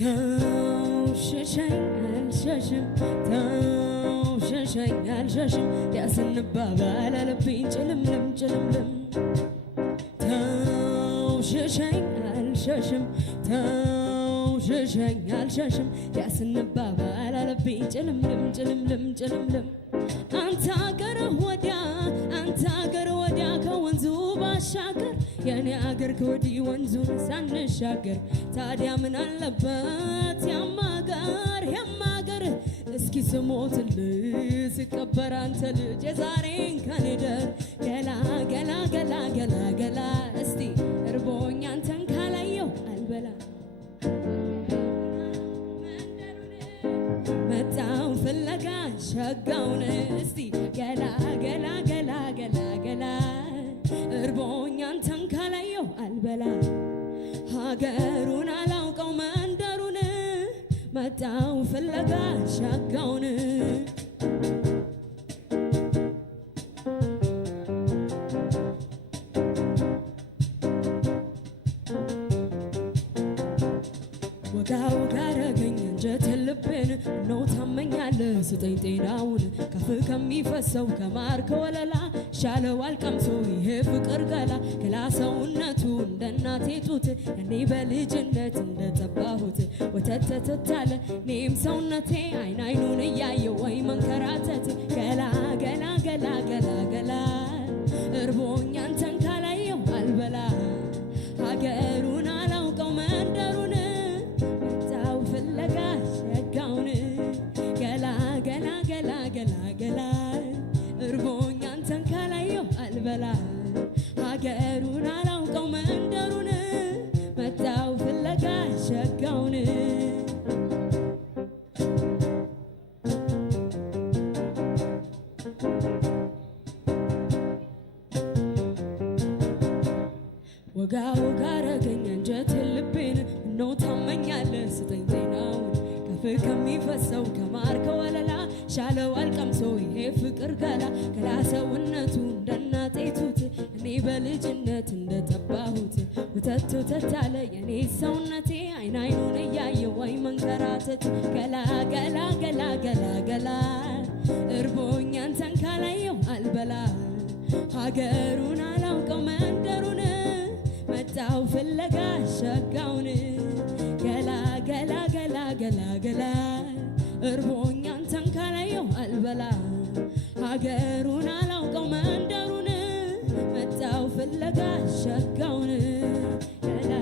ተውሸሸኝ አልሸሽም ተውሸሸኝ አልሸሽም ያስንባባል አለብኝ ጭልምልም ጭልምልም ተውሸሸኝ አልሸሽም ተውሸሸኝ አልሸሽም ያስንባባል አለብኝ ጭልምልም ጭልምልም ጭልምልም አንተ አገር ወዲያ ከወንዙ ባሻገር የኔ አገር ከወዲህ ወንዙን ሳንሻገር ታዲያ ምን አለበት ያማገር እስኪ ስሞትልህ ስቀበር አንተ ልጅ የዛሬን ከኔደር ገላ ገላ ገላ ገላ ገላ እስቲ እርቦኝ አንተን ካላየው አልበላ መጣው ፍለጋ ሸጋውን እስቲ ገላ ገላ ገላ ገላ ገላ እርቦኝ አንተን ካላየው አልበላ ሀገሩን አላውቀው መንደሩን መጣው ፍለጋ ሸጋውን ወጋው ጋረገኝ አንጀት ልቤን ነው ታመኛለህ ስጠኝ ጤናውን ከፍ ከሚፈሰው ከማር ከወለላ ሻለዋል ቀምሶ ይሄ ፍቅር ገላ ገላ ሰውነቱ እንደ እናቴ ጡት እኔ በልጅነት እንደጠባሁት ወተት ተታለ እኔም ሰውነቴ አይን አይኑን እያየው ወይ መንከራተት ገላ ገላ ገላ ገላ ገላ እርቦኝ አንተን ካላየው አልበላ ሀገሩን አላውቀው መንደሩን መጣው ፍለጋ ሸጋውን ገላ ገላ ገላ ገላ ገላ እርቦኝ አንተን ካላየው አልበላ ሀገሩን አላውቀው መንደሩን መጣው ፍለጋ ሸጋውን ወጋው ጋረገኝ አንጀት ልቤን ነው ታመኛለህ ስጠኝ ጤናውን ከፍ ከሚፈሰው ከማር ከወለላ ሻለው አልቀምሶ ይሄ ፍቅር ገላ ገላ ሰውነቱ እንደ እናቴ ጡት እኔ በልጅነት እንደጠባሁት ወተት ወተት አለ የኔ ሰውነቴ አይን አይኑን እያየ ወይ መንከራተት ገላ ገላ ገላ ገላ ገላ እርቦኝ አንተን ካላየው አልበላ ሀገሩን አላውቀው መንደሩን መጣው ፍለጋ ሸጋውን ገላ ገላ ገላ ገላ ገላ እርቦኝ አንተን ካላየው አልበላ ሀገሩን አላውቀው መንደሩን መጣው ፍለጋ ሸጋውን ገላ